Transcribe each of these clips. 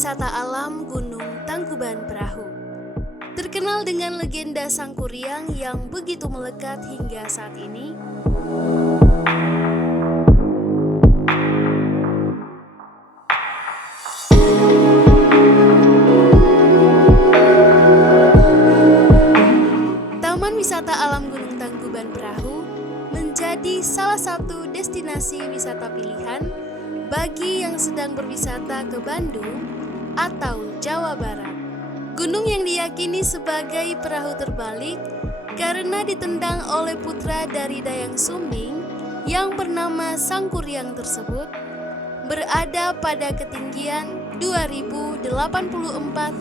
Wisata Alam Gunung Tangkuban Perahu. Terkenal dengan legenda Sangkuriang yang begitu melekat hingga saat ini, Taman Wisata Alam Gunung Tangkuban Perahu menjadi salah satu destinasi wisata pilihan bagi yang sedang berwisata ke Bandung atau Jawa Barat. Gunung yang diyakini sebagai perahu terbalik karena ditendang oleh putra dari Dayang Sumbing yang bernama Sangkuriang tersebut, berada pada ketinggian 2084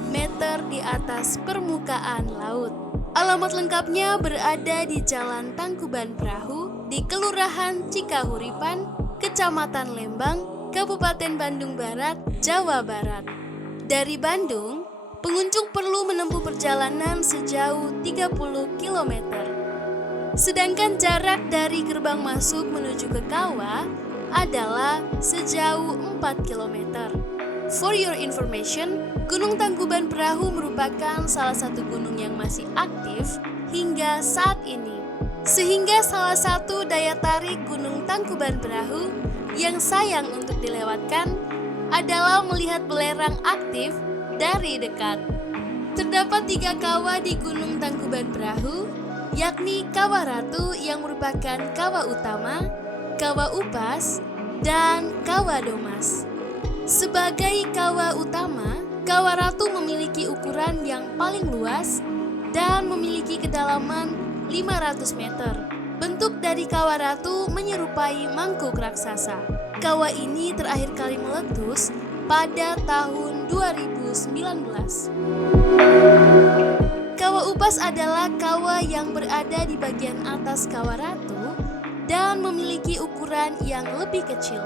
meter di atas permukaan laut. Alamat lengkapnya berada di Jalan Tangkuban Perahu di Kelurahan Cikahuripan, Kecamatan Lembang, Kabupaten Bandung Barat, Jawa Barat. Dari Bandung, pengunjung perlu menempuh perjalanan sejauh 30 km. Sedangkan jarak dari gerbang masuk menuju ke kawah adalah sejauh 4 km. For your information, Gunung Tangkuban Perahu merupakan salah satu gunung yang masih aktif hingga saat ini. Sehingga salah satu daya tarik Gunung Tangkuban Perahu yang sayang untuk dilewatkan adalah melihat belerang aktif dari dekat. Terdapat 3 kawah di Gunung Tangkuban Perahu, yakni Kawah Ratu yang merupakan kawah utama, Kawah Upas, dan Kawah Domas. Sebagai kawah utama, Kawah Ratu memiliki ukuran yang paling luas dan memiliki kedalaman 500 meter. Bentuk dari Kawah Ratu menyerupai mangkuk raksasa. Kawah ini terakhir kali meletus pada tahun 2019. Kawah Upas adalah kawah yang berada di bagian atas Kawah Ratu dan memiliki ukuran yang lebih kecil.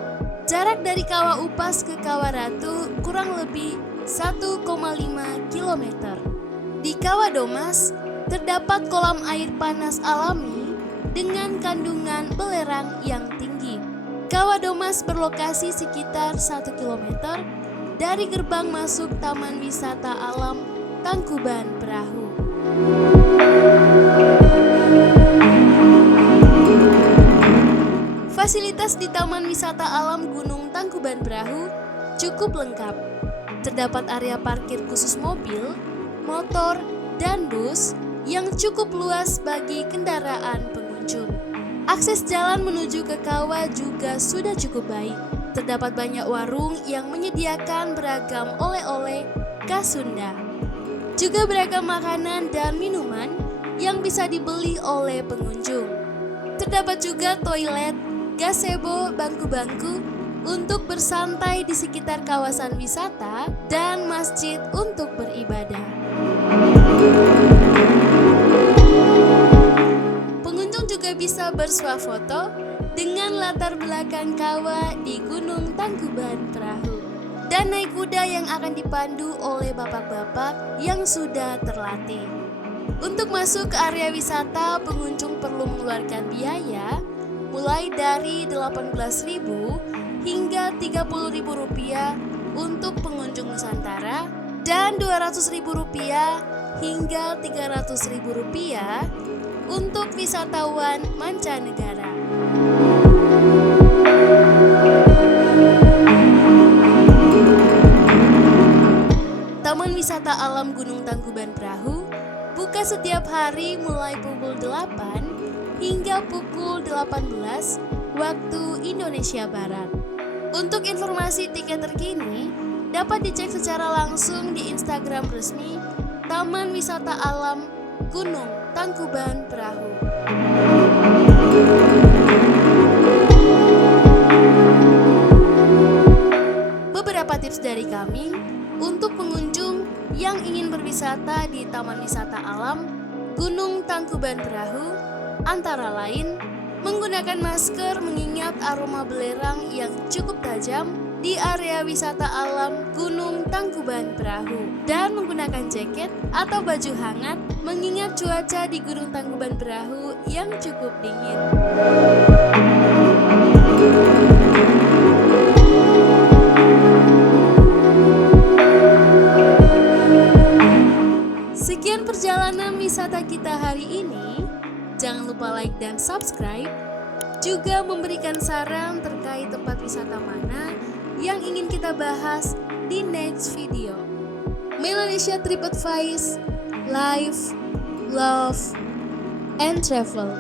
Jarak dari Kawah Upas ke Kawah Ratu kurang lebih 1,5 km. Di Kawah Domas terdapat kolam air panas alami dengan kandungan belerang yang tinggi. Kawah Domas berlokasi sekitar 1 km dari gerbang masuk Taman Wisata Alam Tangkuban Perahu. Fasilitas di Taman Wisata Alam Gunung Tangkuban Perahu cukup lengkap. Terdapat area parkir khusus mobil, motor, dan bus yang cukup luas bagi kendaraan pengunjung. Akses jalan menuju ke kawah juga sudah cukup baik. Terdapat banyak warung yang menyediakan beragam oleh-oleh khas Sunda. Juga beragam makanan dan minuman yang bisa dibeli oleh pengunjung. Terdapat juga toilet, gazebo, bangku-bangku untuk bersantai di sekitar kawasan wisata dan masjid untuk beribadah. Pengunjung juga bisa bersuah foto dengan latar belakang kawah di Gunung Tangkuban Perahu dan naik kuda yang akan dipandu oleh bapak-bapak yang sudah terlatih. Untuk masuk ke area wisata, pengunjung perlu mengeluarkan biaya mulai dari Rp18.000 hingga Rp30.000 untuk pengunjung Nusantara dan Rp200.000 hingga Rp300.000 untuk wisatawan mancanegara. Taman Wisata Alam Gunung Tangkuban Perahu buka setiap hari mulai pukul 8 hingga pukul 18 waktu Indonesia Barat. Untuk informasi tiket terkini dapat dicek secara langsung di Instagram resmi Taman Wisata Alam Gunung Tangkuban Perahu. Beberapa tips dari kami untuk pengunjung yang ingin berwisata di Taman Wisata Alam Gunung Tangkuban Perahu, antara lain menggunakan masker mengingat aroma belerang yang cukup tajam di area wisata alam Gunung Tangkuban Perahu, dan menggunakan jaket atau baju hangat mengingat cuaca di Gunung Tangkuban Perahu yang cukup dingin. saran terkait tempat wisata mana yang ingin kita bahas di next video. Melanesia Trip Advice, Life, Love, and Travel.